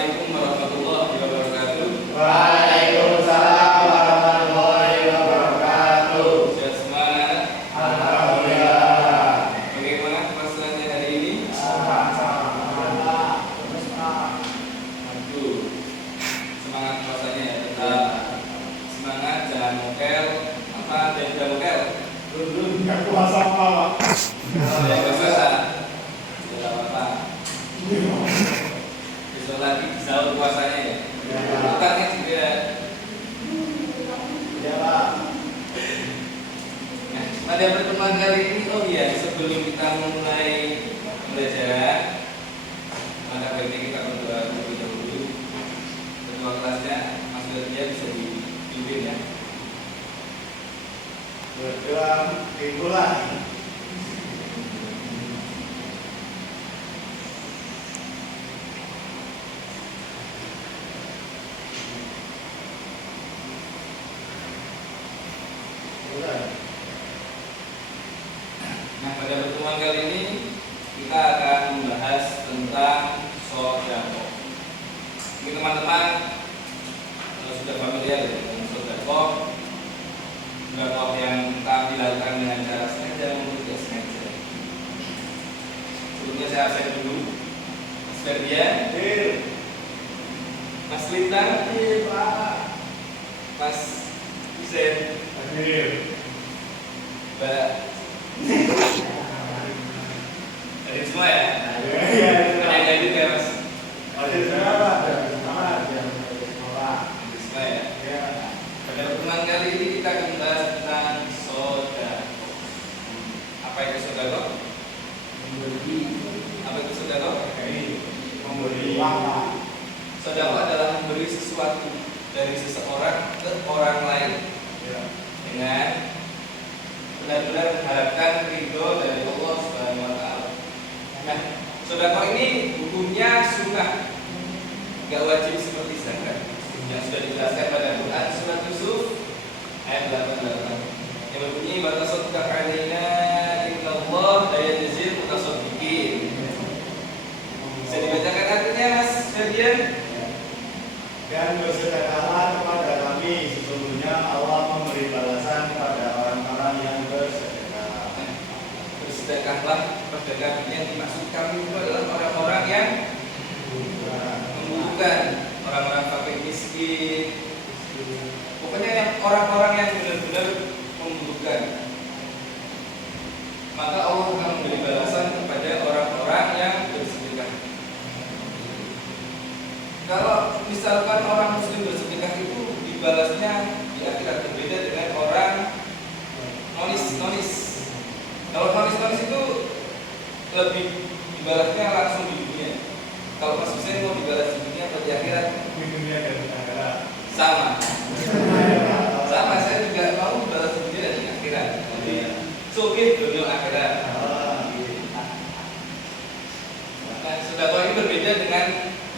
Assalamualaikum warahmatullahi wabarakatuh. Waalaikumsalam warahmatullahi wabarakatuh. Sudah semangat? Alhamdulillah. Bagaimana puasanya hari ini? Aduh, semangat puasanya ya. Tetap semangat, jangan mokel. Apa dan jangan mokel? Nggak puasa apa, Pak? Jangan puasa. Tidak apa-apa. Besok lagi sahur puasanya ya. Makannya juga. Ya, Pak. Nah, pada pertemuan kali ini, oh iya, sebelum kita mulai belajar, maka baiknya kita berdoa terlebih dahulu. Ketua kelasnya Mas Berdia bisa dipimpin ya. Berdoa mingguan. Nah, pada pertemuan kali ini kita akan membahas tentang sodako. Ini teman-teman sudah familiar dengan sodako yang tak dilakukan dengan cara sengaja maupun tidak sengaja. Sebelumnya saya absen dulu. Mas Ferdian, Mas Lintang, Mas Hussein, Mbak. Ada semua ya? Ada yang lanjut ya Mas? Ada semua ya? Pada pertemuan kali ini kita akan membahas tentang sodako. Apa itu sodako? Apa itu sodako? Memberi uang. Sodako adalah memberi sesuatu dari seseorang ke orang lain dengan benar-benar mengharapkan ridho dari Allah Subhanahu wa Ta'ala. Nah, sodako ini hukumnya sunnah, nggak wajib seperti zakat yang sudah dijelaskan pada Quran surat Yusuf ayat 88 yang berbunyi watasaddaq alaina innallaha la yajzil mutasaddiqin. Bisa dibacakan artinya Mas Ferdian? Dan bersedekahlah kepada kami, sesungguhnya Allah memberi balasan kepada orang-orang yang bersedekah. Bersedekahlah pada kami, yang dimaksud kami itu adalah orang-orang yang membutuhkan, orang-orang fakir miskin, pokoknya yang orang-orang yang benar-benar membutuhkan. Maka Allah akan memberi balasan kepada orang-orang yang bersedekah. Kalau misalkan orang muslim bersedekah itu dibalasnya di akhirat, berbeda dengan orang nonis. Kalau nonis itu lebih dibalasnya langsung di dunia. Kalau Mas Hussein mau dibalas di dunia atau di akhirat? Di dunia dan di akhirat. Sama. Sama, saya juga mau dibalas di dunia dan di akhirat. Jadi sugih dunia akhirat. Nah, sedekah ini berbeda dengan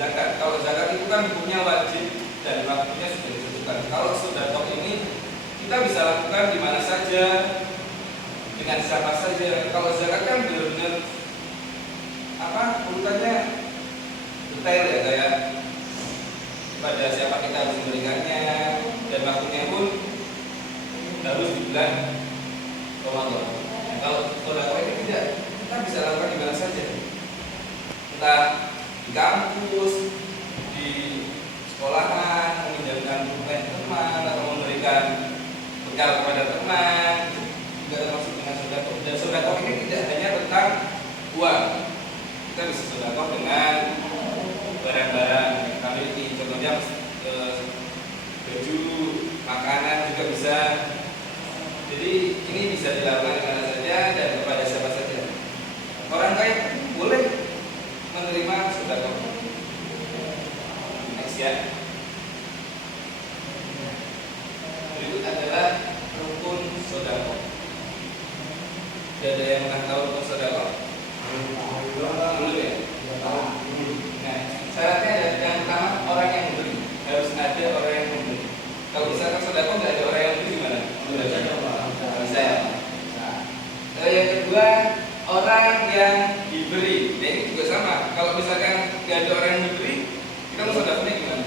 zakat. Kalau zakat itu kan hukumnya wajib dan waktunya sudah ditentukan. Kalau sedekah ini kita bisa lakukan di mana saja, dengan siapa saja. Kalau zakat kan benar-benar urutannya detail ya, kayak pada siapa kita harus memberikannya dan waktunya pun harus di bulan Ramadan. Kalau sedekah ini tidak, kita bisa lakukan di mana saja. Entah di kampus, di sekolahan, meminjamkan buku teman atau memberikan bekal kepada teman, juga termasuk dengan sedekah. Dan sedekah ini tidak hanya tentang uang, kita bisa sedekah dengan barang-barang yang kita miliki, contohnya baju, makanan juga bisa. Jadi ini bisa dilakukan di mana saja dan kepada siapa saja. Orang kaya boleh menerima sedekah. Next ya. Berikut adalah rukun sedekah. Tidak ada yang pernah tahu rukun sedekah? Dulu ya. Nah, syaratnya ada yang pertama orang yang memberi, harus ada orang yang memberi. Kalau misalkan sedekah nggak ada orang yang memberi gimana? Bisa ya. Yang kedua orang yang diberi. Nah ini juga sama. Kalau misalkan nggak ada orang yang memberi, Kita mau sodakohnya gimana?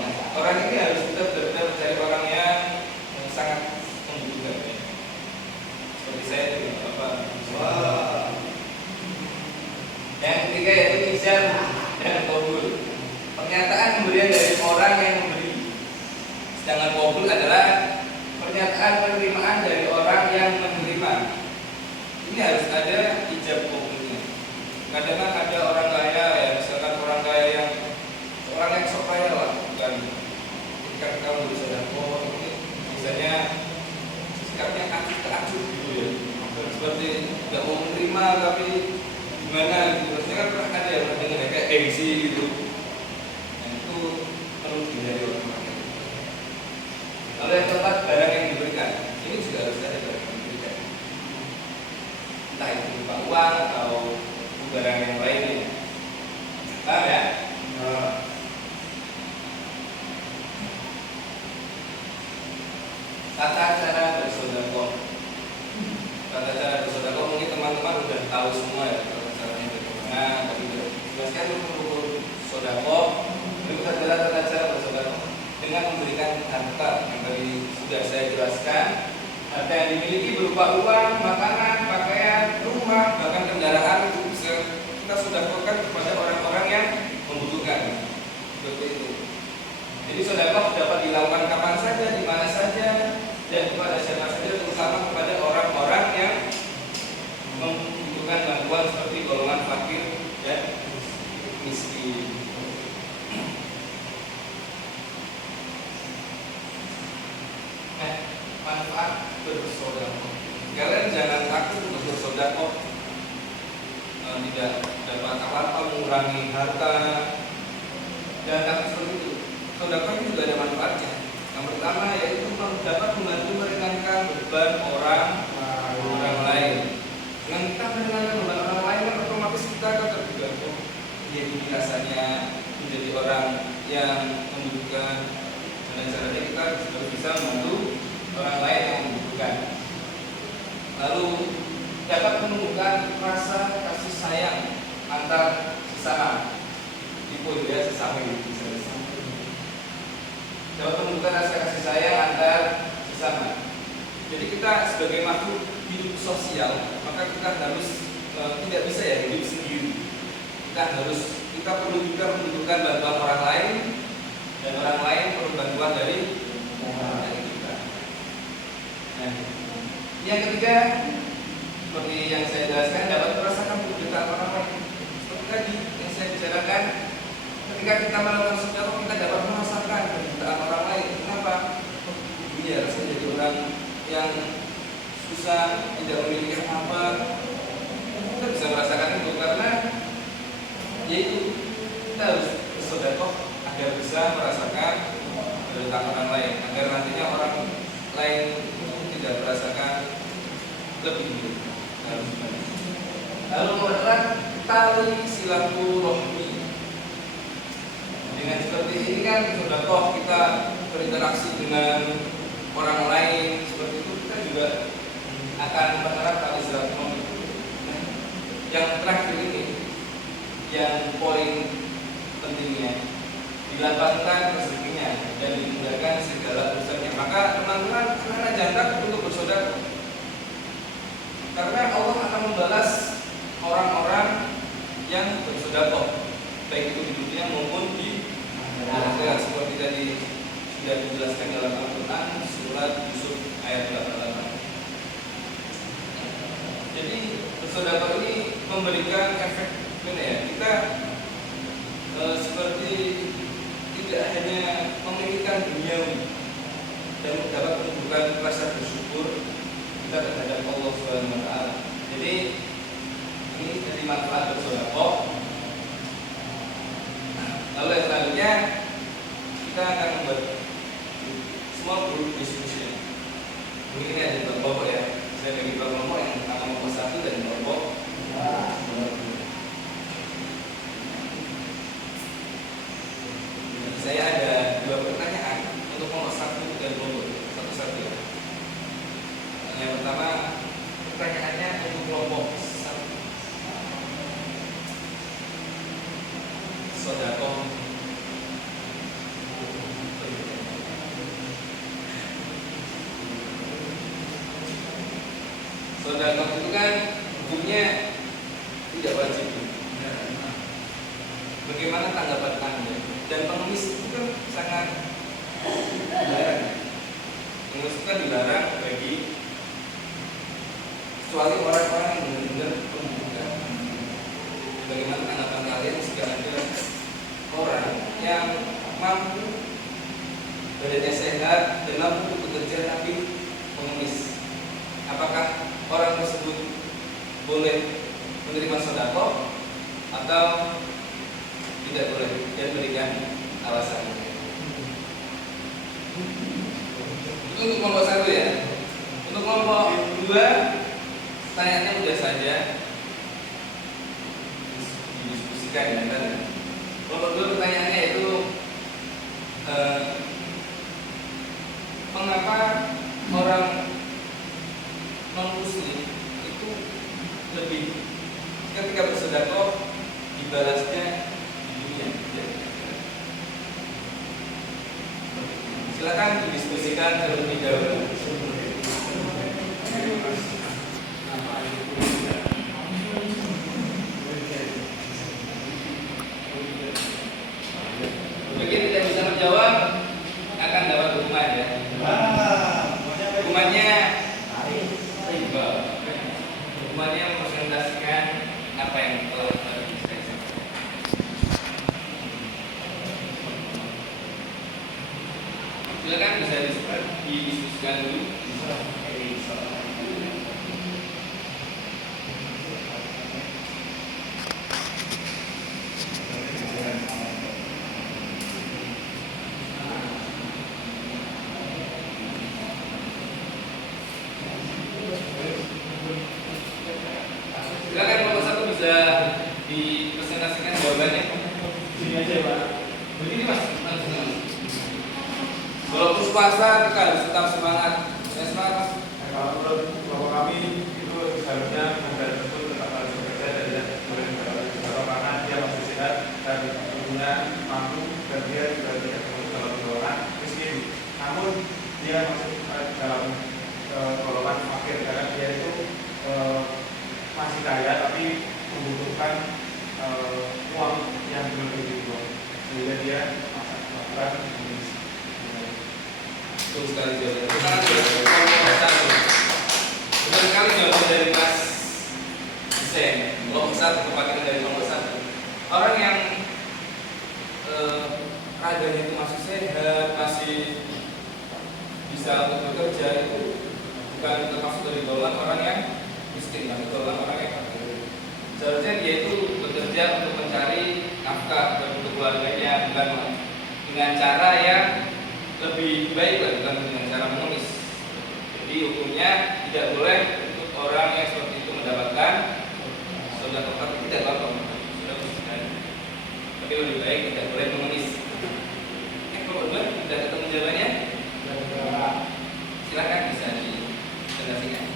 Nah, orang ini harus kita benar-benar mencari orang yang sangat membutuhkan. Seperti saya itu Bapak. Wah. Yang ketiga yaitu ijab dan qabul. Pernyataan pemberian dari orang yang memberi. Sedangkan qabul adalah pernyataan penerimaan dari orang yang menerima. Ini harus ada ijab qabulnya. Kadang-kadang ada orang kaya ya, misalkan orang kaya yang orang yang sok kaya lah, bukan ketika kita memberi sedekah ini misalnya sikapnya acuh gitu ya, seperti nggak mau menerima tapi gimana gitu. Maksudnya kan pernah ada yang mendengar kayak gengsi gitu. Nah itu perlu dihindari orang-orang. Lalu yang keempat, barang yang diberikan. Ini juga harus ada barang yang diberikan. Entah itu berupa uang atau barang yang lainnya. Paham ya? Tata cara bersedekah. Tata cara bersedekah mungkin teman-teman sudah tahu semua ya tata caranya bagaimana. Tapi jelaskan rukun-rukun sedekah. Berikut adalah tata cara bersedekah dengan memberikan harta yang tadi sudah saya jelaskan. Harta yang dimiliki berupa uang, makanan, pakaian, rumah, bahkan kendaraan itu bisa kita sedekahkan kepada orang-orang yang membutuhkan. Seperti itu. Jadi sedekah dapat dilakukan kapan saja, di mana saja, dan kepada siapa saja, terutama kepada orang-orang yang membutuhkan bantuan seperti golongan fakir dan miskin. Nah, manfaat bersedekah. Kalian jangan takut untuk bersedekah. Tidak dapat apa-apa, mengurangi harta. Jangan takut seperti itu. Sedekah itu juga ada manfaatnya. Yang pertama yaitu dapat membantu meringankan beban orang lain. Dengan kita meringankan beban orang lain, kan otomatis kita akan tergabung. Jadi rasanya menjadi orang yang membutuhkan. Dan caranya kita bisa membantu orang lain yang membutuhkan. Lalu dapat menumbuhkan rasa kasih sayang antar sesama. Itu ya sesama itu. Dapat menunjukkan rasa kasih sayang antar sesama. Jadi kita sebagai makhluk hidup sosial, maka kita harus tidak bisa ya hidup sendiri. Kita perlu juga membutuhkan bantuan orang lain dan orang lain perlu bantuan dari kita. Nah, yang ketiga seperti yang saya jelaskan dapat merasakan penderitaan orang lain. Seperti tadi yang saya bicarakan. Ketika kita melakukan sedekah, kita dapat merasakan penderitaan orang lain. Kenapa? Iya, rasanya jadi orang yang susah, tidak memiliki apa. Kita bisa merasakan itu karena yaitu kita harus bersedekah agar bisa merasakan penderitaan orang lain, agar nantinya orang lain tidak merasakan lebih buruk. Lalu memerat tali silaturahmi. Dengan seperti ini kan sedekah kita berinteraksi dengan orang lain, seperti itu kita juga akan memerat tali silaturahmi. Yang terakhir ini, yang poin pentingnya, dilapangkan rezekinya dan dimudahkan segala urusannya. Maka teman-teman karena jangan takut untuk bersedekah, karena Allah akan membalas orang-orang yang bersedekah, baik itu di dunia maupun di akhirat, seperti tadi sudah dijelaskan dalam Al-Quran surat Yusuf ayat 88. Jadi bersedekah ini memberikan efek kita seperti tidak hanya memikirkan duniawi dan dapat menunjukkan rasa bersyukur kita terhadap Allah Subhanahu wa taala. Jadi ini jadi manfaat bersedekah. Lalu yang selanjutnya kita akan membuat semua grup diskusi. Mungkin ini ada kelompok ya. Saya bagi kelompok yang pertama kelompok 1 dan kelompok 2. Saya ada 2 pertanyaan untuk kelompok 1 dan kelompok 1. Yang pertama pertanyaannya untuk kelompok 1. Sedekah Bagaimana tanggapan Anda? Dan pengemis itu kan sangat dilarang. Pengemis itu kan dilarang bagi kecuali orang-orang yang benar-benar membutuhkan. Bagaimana tanggapan kalian jika ada orang yang mampu, badannya sehat dan mampu untuk bekerja tapi pengemis? Apakah orang tersebut boleh menerima sedekah atau tidak boleh, dan berikan alasannya? Itu untuk kelompok 1 ya. Untuk kelompok 2, pertanyaannya mudah saja, didiskusikan ya kan. Kelompok 2 pertanyaannya yaitu mengapa orang non muslim itu lebih ketika bersedekah dibalasnya di dunia? Silakan didiskusikan terlebih dahulu. Bagi yang tidak bisa menjawab akan dapat hukuman ya. Hukumannya hukumannya mempresentasikan apa yang telah tadi saya sampaikan. Silakan bisa didiskusikan dulu. Silakan kelompok 1 bisa dipresentasikan jawabannya. Sini aja Pak. Begini Mas. Walaupun puasa kita harus tetap semangat. Saya semangat Mas. Kalau menurut kelompok kami itu seharusnya modal tersebut tetap harus bekerja dan tidak boleh kalau karena dia masih sehat dan tubuhnya mampu dan dia juga tidak termasuk dalam golongan miskin. Namun dia masuk dalam golongan fakir karena dia itu masih kaya tapi membutuhkan uang yang berlebih sehingga dia melakukan Betul sekali jawabannya. Sangat kelompok 1. Betul sekali jawaban dari Mas Hussein. Kelompok 1, kepakiran dari kelompok 1. Orang yang raganya itu masih sehat, masih bisa untuk bekerja, itu bukan termasuk dari golongan orang yang miskin, tapi golongan orang yang fakir. Seharusnya dia itu bekerja untuk mencari nafkah dan untuk keluarganya, bukan dengan cara yang lebih baik lah, bukan dengan cara mengemis. Jadi hukumnya tidak boleh untuk orang yang seperti itu mendapatkan sedekah, tapi tidak apa-apa, sudah bersihkan. Tapi lebih baik tidak boleh mengemis. Kalau sudah ketemu jawabannya, silakan bisa dipresentasikan.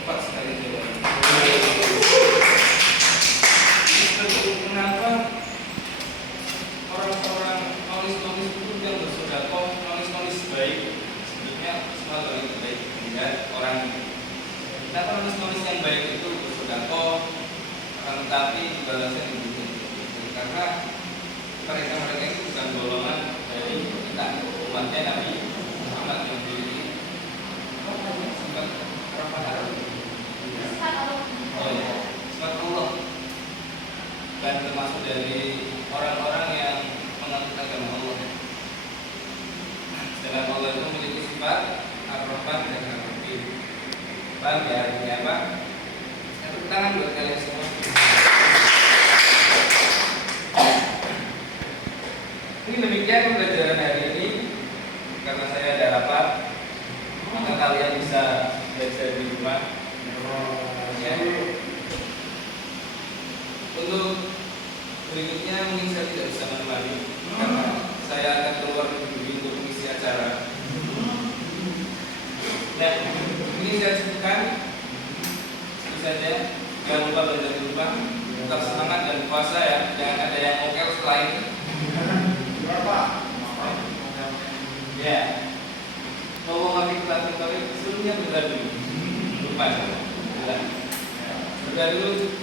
Cepat sekali jawabannya. Kenapa orang-orang nonis-nonis itu yang bersedekah, nonis-nonis baik, sebetulnya semua orang baik dengan orang ini. Kenapa nonis-nonis yang baik itu bersedekah, tetapi balasnya begitu? Karena mereka itu bukan golongan dari kita, umatnya Nabi Muhammad yang memiliki sifat rahmat. Oh ya, sifat Allah. Dan termasuk dari orang-orang yang mengaku agama Allah. Sedangkan Allah itu memiliki sifat Ar-Rahman dan Ar-Rahim. Paham ya artinya apa? Tepuk tangan buat kalian semua. Ini demikian pembelajaran hari ini. Karena saya ada rapat, maka kalian bisa belajar di rumah. Ya. Untuk berikutnya mungkin saya tidak bisa menemani karena dulu.